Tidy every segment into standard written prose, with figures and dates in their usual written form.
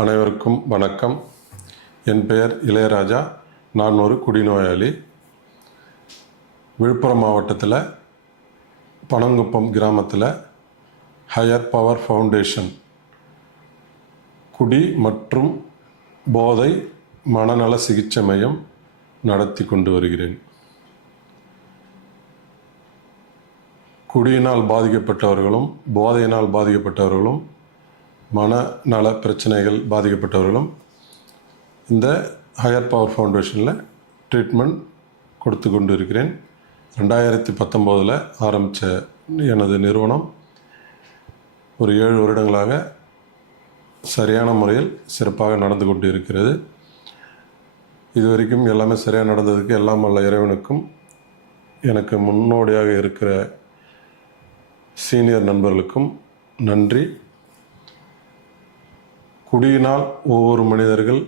அனைவருக்கும் வணக்கம். என் பெயர் இளையராஜா. நான் ஒரு குடிநோயாளி. விழுப்புரம் மாவட்டத்தில் பனங்குப்பம் கிராமத்தில் ஹையர் பவர் ஃபவுண்டேஷன் குடி மற்றும் போதை மனநல சிகிச்சை மையம் நடத்தி கொண்டு வருகிறேன். குடியினால் பாதிக்கப்பட்டவர்களும் போதையினால் பாதிக்கப்பட்டவர்களும் மனநல பிரச்சனைகள் பாதிக்கப்பட்டவர்களும் இந்த ஹையர் பவர் ஃபவுண்டேஷனில் ட்ரீட்மெண்ட் கொடுத்து கொண்டு இருக்கிறேன். 2019 ஆரம்பித்த எனது நிறுவனம் ஒரு 7 வருடங்களாக சரியான முறையில் சிறப்பாக நடந்து கொண்டு இருக்கிறது. இதுவரைக்கும் எல்லாமே சரியாக நடந்ததுக்கு எல்லாம் வல்ல இறைவனுக்கும் எனக்கு முன்னோடியாக இருக்கிற சீனியர் நண்பர்களுக்கும் நன்றி. குடியினால் ஒவ்வொரு மனிதர்கள்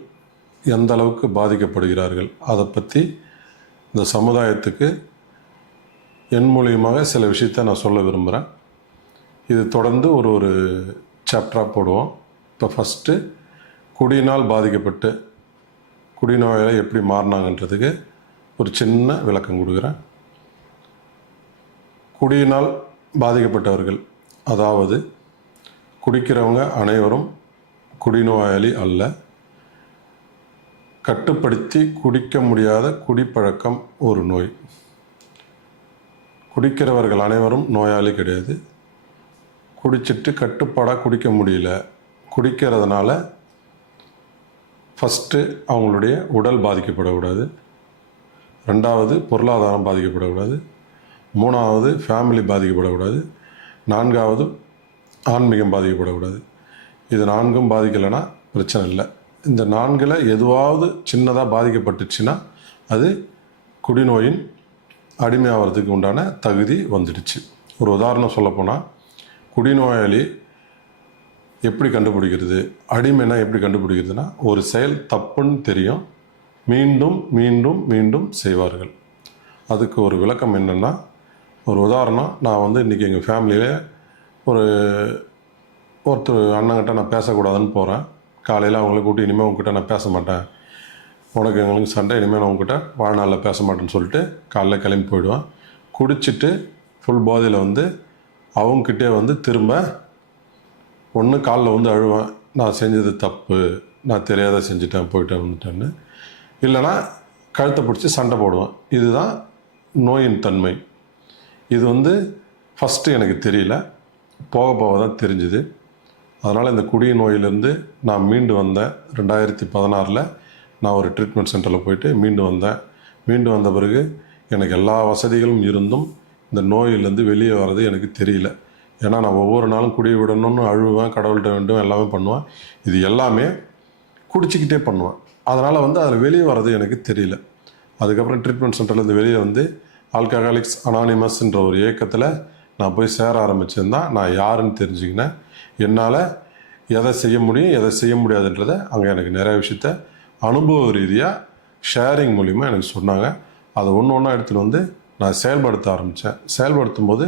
எந்த அளவுக்கு பாதிக்கப்படுகிறார்கள் அதை பற்றி இந்த சமுதாயத்துக்கு என் மூலியமாக சில விஷயத்தை நான் சொல்ல விரும்புகிறேன். இது தொடர்ந்து ஒரு சாப்டராக போடுவோம். இப்போ ஃபஸ்ட்டு குடியினால் பாதிக்கப்பட்டு குடிநோயாளி எப்படி மாறினாங்கன்றதுக்கு ஒரு சின்ன விளக்கம் கொடுக்குறேன். குடியினால் பாதிக்கப்பட்டவர்கள், அதாவது குடிக்கிறவங்க அனைவரும் குடிநோயாளி அல்ல. கட்டுப்படுத்தி குடிக்க முடியாத குடிப்பழக்கம் ஒரு நோய். குடிக்கிறவர்கள் அனைவரும் நோயாளி கிடையாது. குடிச்சிட்டு கட்டுப்பாடாக குடிக்க முடியல, குடிக்கிறதுனால ஃபஸ்ட்டு அவங்களுடைய உடல் பாதிக்கப்படக்கூடாது, 2வது பொருளாதாரம் பாதிக்கப்படக்கூடாது, 3வது ஃபேமிலி பாதிக்கப்படக்கூடாது, 4வது ஆன்மீகம் பாதிக்கப்படக்கூடாது. இது 4ம் பாதிக்கலைன்னா பிரச்சனை இல்லை. இந்த 4ல் எதுவாவது சின்னதாக பாதிக்கப்பட்டுச்சுன்னா அது குடிநோயின் அடிமையாகிறதுக்கு உண்டான தகுதி வந்துடுச்சு. ஒரு உதாரணம் சொல்லப்போனால், குடிநோயாளி எப்படி கண்டுபிடிக்கிறது, அடிமைனா எப்படி கண்டுபிடிக்கிறதுனா, ஒரு செயல் தப்புன்னு தெரியும், மீண்டும் மீண்டும் மீண்டும் செய்வார்கள். அதுக்கு ஒரு விளக்கம் என்னென்னா, ஒரு உதாரணம், நான் இன்றைக்கி எங்கள் ஃபேமிலியில் ஒருத்தர் அண்ணங்கிட்ட நான் பேசக்கூடாதுன்னு போகிறேன். காலையில் அவங்கள கூட்டி, இனிமேல் உங்ககிட்ட நான் பேச மாட்டேன், உனக்கு எங்களுக்கு சண்டை, இனிமேல் நான் உங்ககிட்ட வாழ்நாளில் பேச மாட்டேன்னு சொல்லிட்டு காலைல கிளம்பி போயிடுவேன். குடிச்சிட்டு ஃபுல் போதையில் அவங்கக்கிட்டே திரும்ப ஒன்று காலில் அழுவேன், நான் செஞ்சது தப்பு, நான் தெரியாத செஞ்சுட்டேன், போயிட்டேன், வந்துட்டேன்னு. இல்லைனா கழுத்தை பிடிச்சி சண்டை போடுவேன். இதுதான் நோயின் தன்மை. இது ஃபஸ்ட்டு எனக்கு தெரியல, போக போக தான் தெரிஞ்சுது. அதனால் இந்த குடி நோயிலேருந்து நான் மீண்டு வந்தேன். 2016 நான் ஒரு ட்ரீட்மெண்ட் சென்டரில் போயிட்டு மீண்டு வந்த பிறகு எனக்கு எல்லா வசதிகளும் இருந்தும் இந்த நோயிலேருந்து வெளியே வர்றது எனக்கு தெரியல. ஏன்னா நான் ஒவ்வொரு நாளும் குடியை விடணும்னு அழுவேன், கடவுள்கிட்ட வேண்டும், எல்லாமே பண்ணுவேன். இது எல்லாமே குடிச்சிக்கிட்டே பண்ணுவேன். அதனால் அதில் வெளியே வர்றது எனக்கு தெரியல. அதுக்கப்புறம் ட்ரீட்மெண்ட் சென்டர்லேருந்து வெளியே ஆல்கஹாலிக்ஸ் அனானிமஸ்ன்ற ஒரு இயக்கத்தில் நான் போய் சேர ஆரம்பிச்சிருந்தேன். நான் யாருன்னு தெரிஞ்சுக்கினேன். என்னால் எதை செய்ய முடியும், எதை செய்ய முடியாதுன்றதை அங்கே எனக்கு நிறைய விஷயத்த அனுபவ ரீதியாக ஷேரிங் மூலிமா எனக்கு சொன்னாங்க. அதை ஒன்றா எடுத்துகிட்டு நான் செயல்படுத்த ஆரம்பித்தேன். செயல்படுத்தும் போது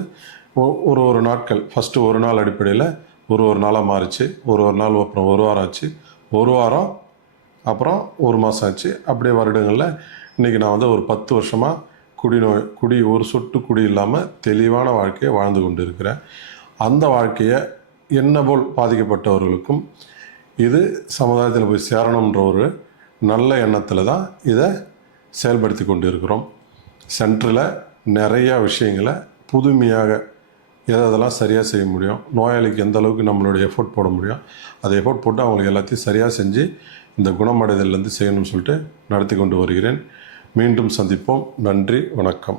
ஒரு நாட்கள், ஃபஸ்ட்டு ஒரு நாள் அடிப்படையில் ஒரு நாளாக மாறிச்சு. ஒரு நாள், அப்புறம் ஒரு வாரம் ஆச்சு, ஒரு வாரம், அப்புறம் ஒரு மாதம் ஆச்சு. அப்படியே வருடங்களில் இன்றைக்கி நான் ஒரு 10 வருஷமாக குடி ஒரு சொட்டு குடி இல்லாமல் தெளிவான வாழ்க்கையை வாழ்ந்து கொண்டு இருக்கிறேன். அந்த வாழ்க்கையை என்ன போல் பாதிக்கப்பட்டவர்களுக்கும் இது சமுதாயத்தில் போய் சேரணுன்ற ஒரு நல்ல எண்ணத்தில் தான் இதை செயல்படுத்தி கொண்டு இருக்கிறோம். சென்டரில் நிறையா விஷயங்களை புதுமையாக எதெல்லாம் சரியாக செய்ய முடியும், நோயாளிக்கு எந்த அளவுக்கு நம்மளுடைய எஃபோர்ட் போட முடியும், அதை எஃபோர்ட் போட்டு அவங்களுக்கு எல்லாத்தையும் சரியாக செஞ்சு இந்த குணமடைதலேருந்து செய்யணும்னு சொல்லிட்டு நடத்தி கொண்டு வருகிறேன். மீண்டும் சந்திப்போம். நன்றி, வணக்கம்.